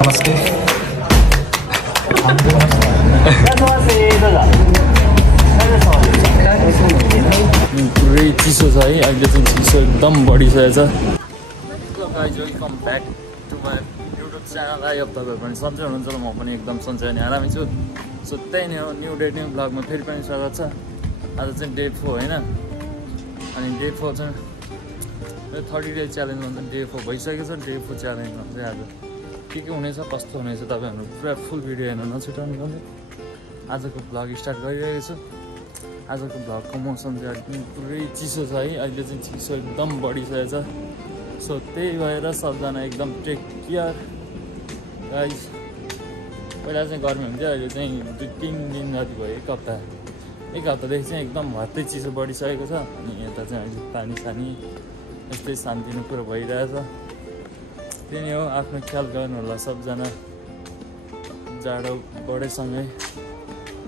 नमस्ते पुरै चिसो छ है अहिले चाहिँ चिसो एकदम बढिसकेको छ। Guys welcome back to my YouTube channel. I hope तपाईँहरू पनि सन्चै हुनुहुन्छ र म पनि एकदम सन्चै अनि आरामै छु। सो त्यही नै हो, न्यू डे न्यू ब्लगमा फेरि पनि स्वागत छ। आज चाहिँ डे 4 होइन, अनि डे 4 चाहिँ 30 डे च्यालेन्ज भन्छ, डे 4 भइसकेको छ। डे 4 च्यालेन्जमा चाहिँ आज के हुनेछ, कस्तो हुनेछ, तपाईँहरू पुरा फुल भिडियो हेर्नु नछुटाउनु पर्ने। आजको ब्लग स्टार्ट गरिरहेको छु। आजको भ्लगको मौसम चाहिँ एकदम पुरै चिसो छ है, अहिले चाहिँ चिसो एकदम बढिसकेको छ। सो त्यही भएर सबजना एकदम टेक केयर गाइज। पहिला चाहिँ गर्मी हुन्थ्यो, अहिले चाहिँ 2-3 दिन जति भयो, एक हप्तादेखि चाहिँ एकदम भत्तै चिसो बढिसकेको छ। अनि यता चाहिँ अहिले पानी सानी यस्तै शान्तिनो कुरो भइरहेछ। त्यही नै हो, आफ्नो ख्याल गर्नु होला सबजना। जाडो बढेसँगै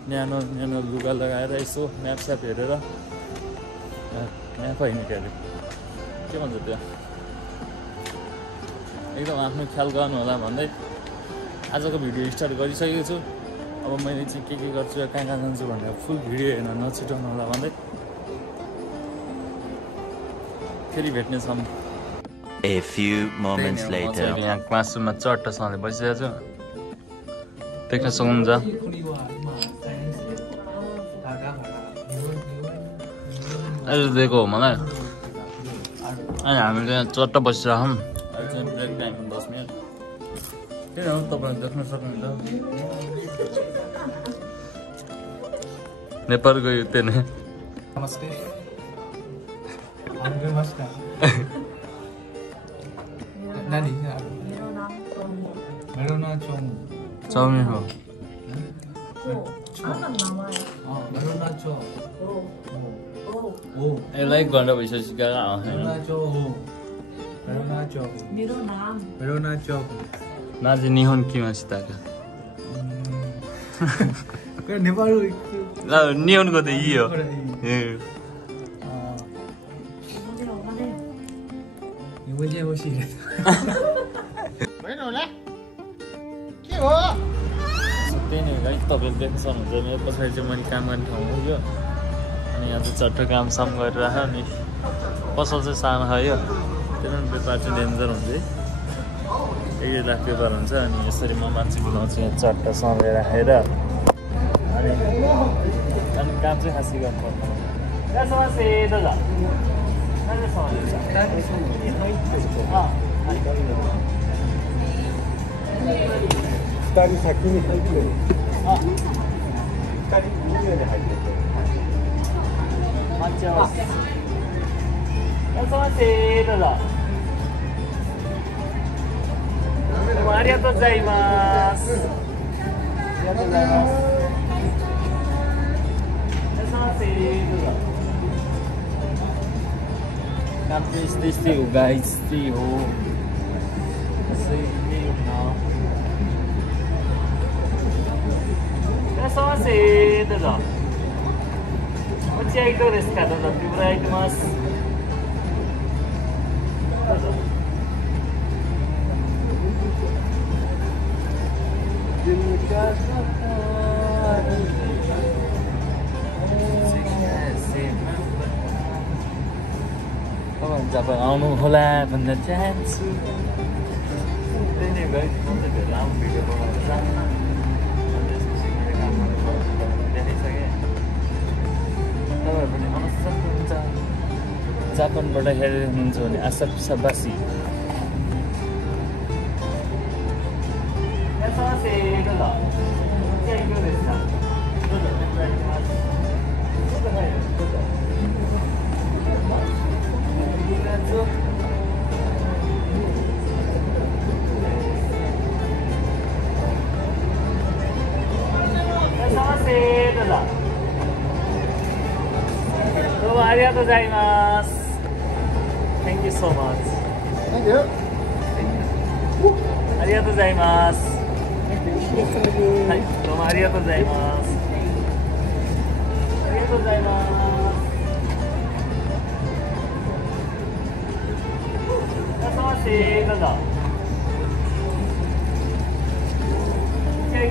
न्यानो लुगा लगाएर यसो म्यापस्याप हेरेर, म्याप होइन के अरे के भन्छ त्यो, एकदम आफ्नो ख्याल गर्नु होला भन्दै आजको भिडियो स्टार्ट गरिसकेको छु। अब मैले चाहिँ के गर्छु र कहाँ जान्छु भनेर फुल भिडियो हेर्न नछुटाउनु होला भन्दै फेरि भेट्नेछौँ। A few moments later. यहाँ क्लासरुममा चट्टसँगले बसिरहेको छु, देख्न सक्नुहुन्छ। अहिले दिएको हो मलाई, अनि हामीले यहाँ चट्ट बसिरहेछौँ। अहिले चाहिँ ब्रेक टाइम 10 मिनट। त्यही हो, तपाईँहरू देख्न सक्नुहुन्छ नेपालको यो त्यही नै। नमस्ते नानी, मेरो नाम चाउमिन हो। यसलाई 1 घन्टा भइसक्यो सिकाएर नाजी निहोन किमा सिताका नेपाल निहोनको त यही हो। त्यही नै है, तपाईँले देख्न सक्नुहुन्छ मेरो पछाडि चाहिँ मैले काम गर्ने ठाउँ हो यो। अनि यहाँ चाहिँ चट्ट कामसाम गरिरहेको, अनि पसल चाहिँ सानो छ यो। त्यही पनि व्यापार चाहिँ डेन्जर हुन्छ है, 1 लाख व्यापार हुन्छ। अनि यसरी म मान्छे बोलाउँछु यहाँ चट्ट सँगै राखेर, अनि काम चाहिँ खासै गर्नुपर्छ। काम चाहिँ यस्तै हो गाइज, त्यही हो। जापान आउनु होला भन्न चाहन्छु। त्यही नै भयो, लामो भिडियो बनाउँछ। देखाइसकेँ, तपाईँहरू पनि आउन सक्नुहुन्छ। जापानबाट हेरेर हुनुहुन्छ भने आसाबासी। Thank you so much. Thank you. ありがとうございます。はい、どうもありがとうございます。ありがとうございます。いらっしゃいませ、どうぞ。सो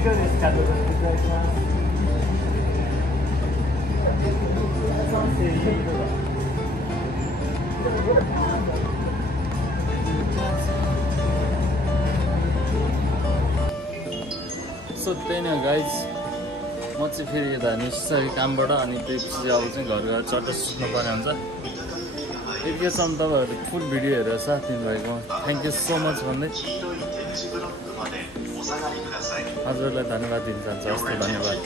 त्यही नै गाइज म चाहिँ फेरि यता निस्किसकेँ कामबाट अनि त्यसपछि अब चाहिँ घर गएर चट्ट सुत्नुपर्ने हुन्छ यतिखेरसम्म तपाईँहरूले फुल भिडियो हेरेर साथ दिनुभएको थ्याङ्क यू सो मच भन्दै हजुरलाई धन्यवाद दिन चाहन्छु हस् त धन्यवाद